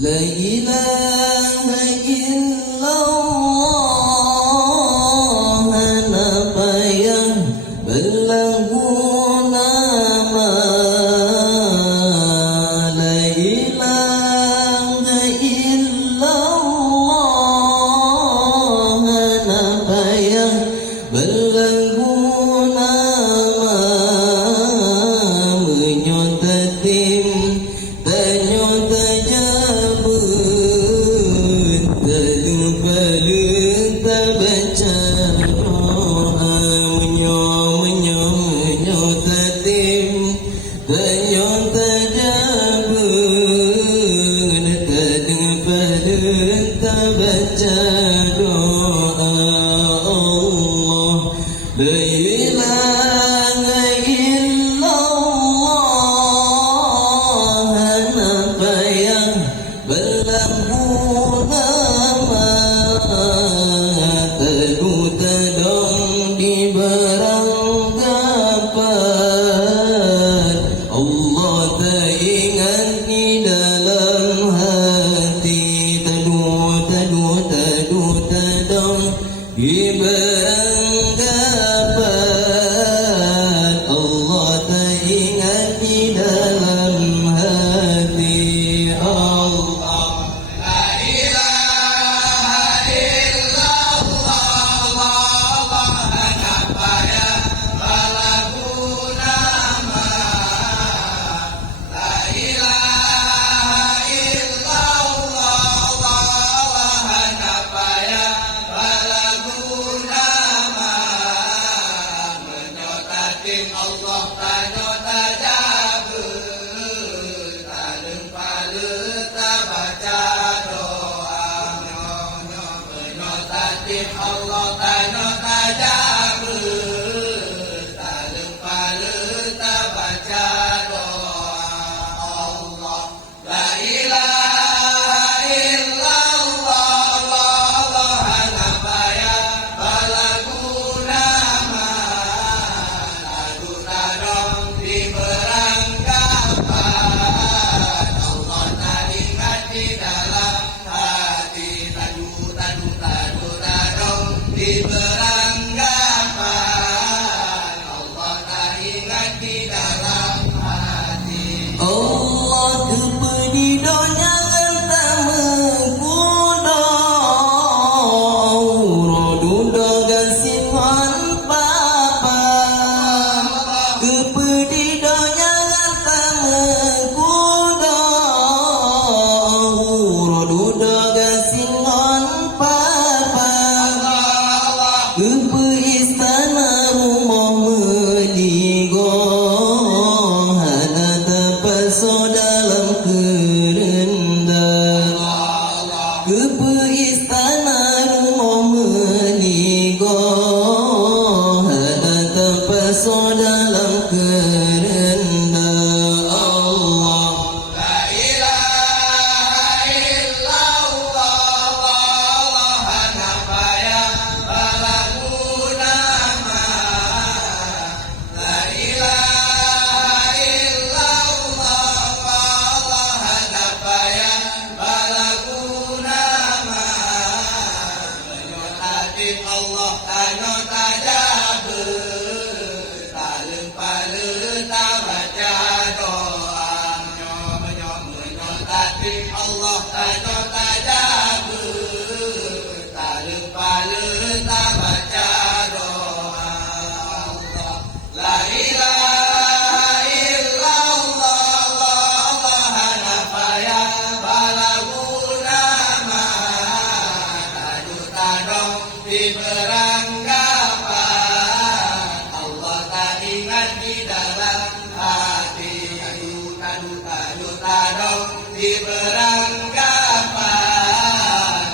La ilaha illallah apa yang berlaku nama. La ilaha illallah apa yang berlaku nama. Menyotatim tanyota jabut terlupa baca doa. Menyotatim tanyota jabut terlupa baca doa. Allah la ilaha illallah apa yang berlaku nama. Teguh tedong di beranggapan, Allah teringat di dalam hati. Teduh tedong di beranggapan, Allah teringat di dalam hati. Allah La ilaha illallah apa yang berlaku nama. La ilaha illallah apa yang berlaku nama. Menyotatin Allah tanyota jabut talem baca doa. Menyotatin Allah tanyota jabut talem baca doa. Allah la ilaha illallah apa yang berlaku nama. Lagu tadong di beranggapan, Allah teringat di dalam hati. Tadong di beranggapan, Allah teringat di dalam hati. Allah kepedidonya tamukudo rodudo gasiman papa. Kepedidonya tamukudo rodudo gasiman papa. Kepe istana rumah meligo hana terpaso dalam kerendah. Kepe istana rumah meligo hana terpaso dalam kerendah. Allah La ilaha illallah apa yang berlaku nama. La ilaha illallah apa yang berlaku nama. Menyotatin Allah tanyota jabut talem baca doa. Menyotatin Allah tanyota jabut talem baca doa. Allah la ilaha illallah apa yang berlaku nama. Tadong di beranggapan, Allah teringat di dalam hati. Tadong di beranggapan,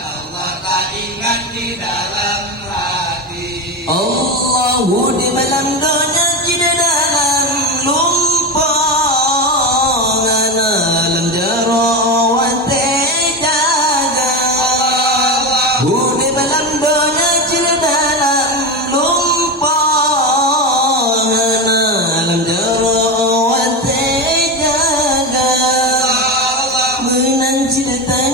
Allah teringat di dalam hati. Allahu di malam donya tidak dalam lumpang alam jaro wate jaga. Di malam donya tidak dalam lumpang alam jaro wate jaga. Menang cinta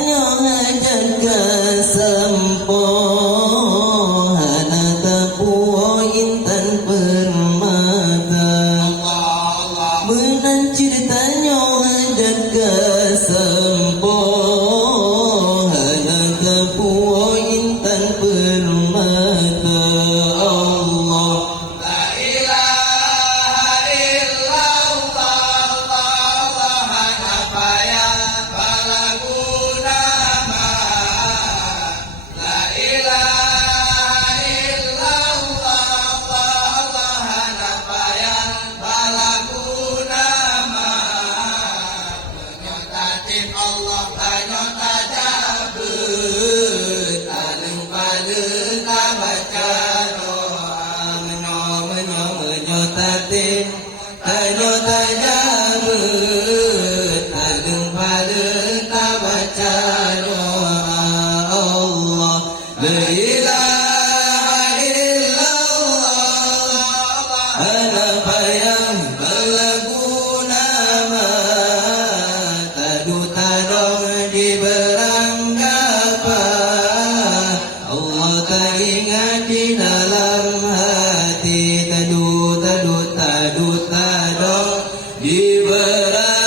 La ilaha illallah. Apa yang berlaku nama tadu tadong di beranggapan. Allah teringat di dalam hati. Tadu tadong di beranggapan.